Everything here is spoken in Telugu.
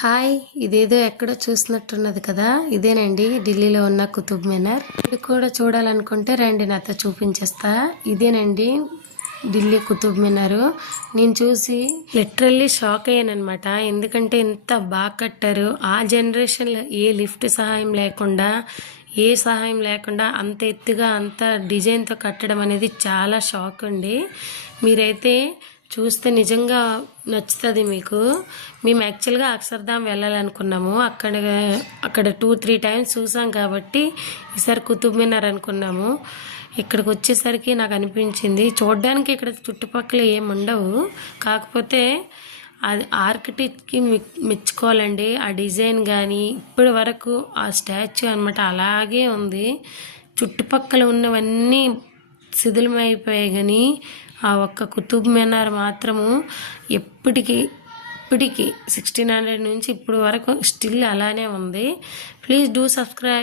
హాయ్! ఇదేదో ఎక్కడో చూసినట్టున్నది కదా! ఇదేనండి ఢిల్లీలో ఉన్న కుతుబ్ మినార్. ఇది కూడా చూడాలనుకుంటే రండి నాతో చూపించేస్తా. ఇదేనండి ఢిల్లీ కుతుబ్ మినారు. నేను చూసి లిటరల్లీ షాక్ అయ్యాననమాట. ఎందుకంటే ఇంత బాగా కట్టారు. ఆ జనరేషన్లో ఏ లిఫ్ట్ సహాయం లేకుండా, ఏ సహాయం లేకుండా అంత ఎత్తుగా అంత డిజైన్తో కట్టడం అనేది చాలా షాక్ అండి. మీరైతే చూస్తే నిజంగా నచ్చుతుంది మీకు. మేము యాక్చువల్గా అక్షర్ధామ్ వెళ్ళాలనుకున్నాము. అక్కడ 2-3 టైమ్స్ చూసాం కాబట్టి ఈసారి కుతుబ్ మినార్ అనుకున్నాము. ఇక్కడికి వచ్చేసరికి నాకు అనిపించింది చూడడానికి ఇక్కడ చుట్టుపక్కల ఏముండవు, కాకపోతే అది ఆర్కిటెక్ట్కి మెచ్చుకోవాలండి. ఆ డిజైన్ కానీ ఇప్పటి వరకు ఆ స్టాచ్యూ అనమాట అలాగే ఉంది. చుట్టుపక్కల ఉన్నవన్నీ శిథిలమైపోయాయి కానీ ఆ ఒక్క కుతుబ్ మినార్ మాత్రము ఇప్పటికీ 1600 నుంచి ఇప్పుడు వరకు స్టిల్ అలానే ఉంది. Please do subscribe.